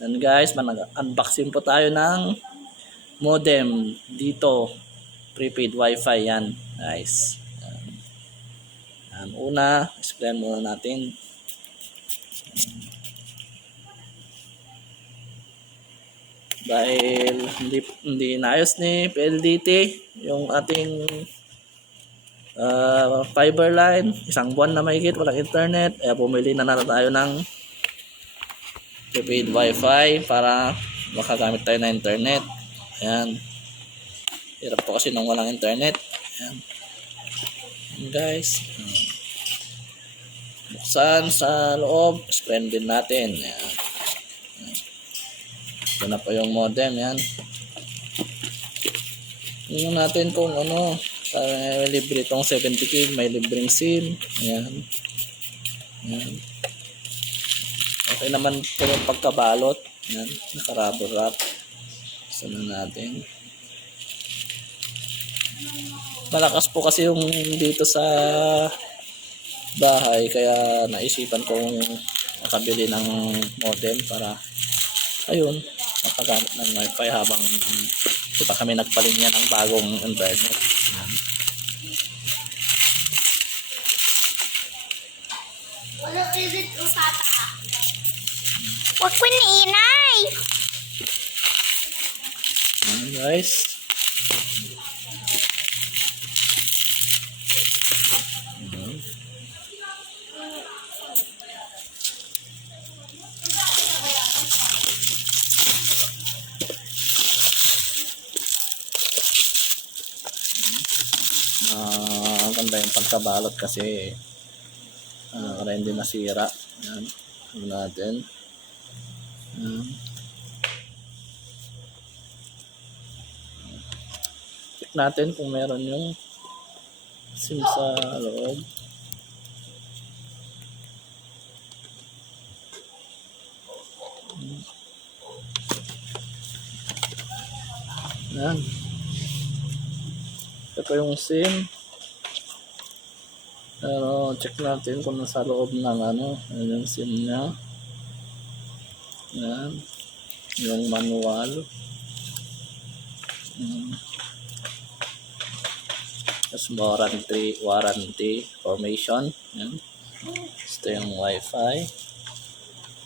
Yan guys, unboxing po tayo ng modem dito. Prepaid wifi yan guys. Yan. Una, explain muna natin. Dahil hindi naayos ni PLDT yung ating fiber line, isang buwan na mahigit walang internet, kaya bumili na tayo ng prepaid wifi para makagamit tayo ng internet. Ayan, hirap po kasi nung walang internet. Ayan. Ayan guys, buksan sa loob, explain din natin. Ayan. Ito na po yung modem. Yan, tingnan natin kung ano. May libre itong 70 gig, may libreng SIM. Ayan. Ayan. Okay naman po yung pagkabalot. Ayan, naka-rubber wrap. Gusto na natin. Malakas po kasi yung dito sa bahay, kaya naisipan kong makabili ng modem para ayun, makagamit ng wifi habang di pa kami nagpalinya ng bagong internet. Wala ulit usata. Huwag ko ni inay. Ayan guys. Ganda yung pagkabalot kasi rin din nasira. Yan, natin. Check natin kung meron yung SIM sa loob. Yan, ito po yung SIM. Pero check natin kung nasa loob ng ano, yung SIM niya. Yan, yung manual. Tapos warranty information. Yan. Ito yung wifi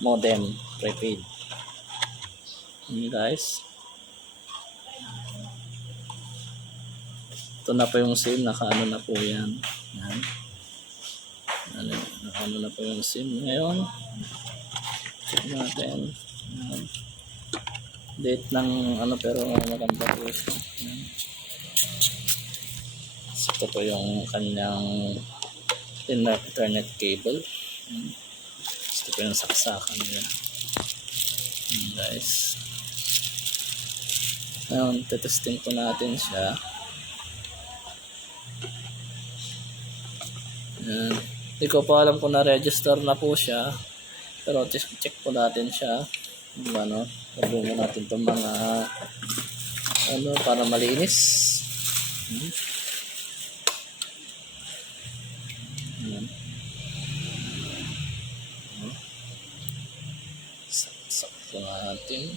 modem prepaid. Yan guys. Ito na po yung SIM, nakaano na po yan. Yan. Ano na po yung SIM ngayon. Check natin. Yan. Date ng ano, pero maganda po ito. Yan. Ito po yung kanyang internet cable. Yan. Ito po yung saksakan niya. Yan guys. Ngayon, tetesting po natin siya. Yan. Hindi ko pa alam kung na-register na po siya, pero check po natin siya. Ano, gagawin mo natin itong mga ano para malinis. Yan. Saksak po natin.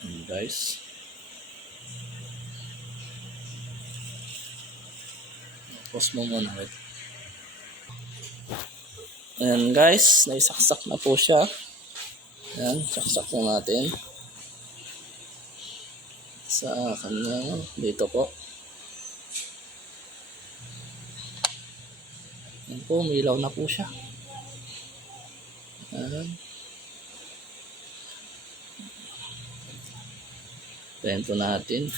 Yan guys. Pause mo muna. Wait. Ayan guys, naisaksak na po siya. Ayan, saksak po natin sa kanya dito po. Ayan po, umilaw na po siya. Ayan. Ayan po natin.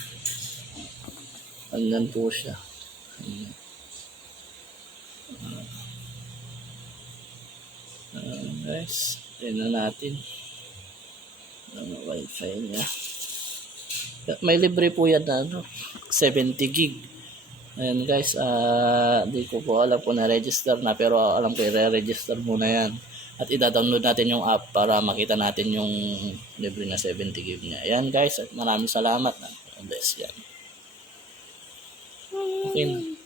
Ayan po siya. Ayan. Guys, tingnan natin ano wifi niya. May libre po yan na 70 gig. Ayan guys, di ko po alam kung na-register na, pero alam ko i-register muna yan at i-download natin yung app para makita natin yung libre na 70 gig niya. Ayan guys, at maraming salamat. Bless yan. Okay na.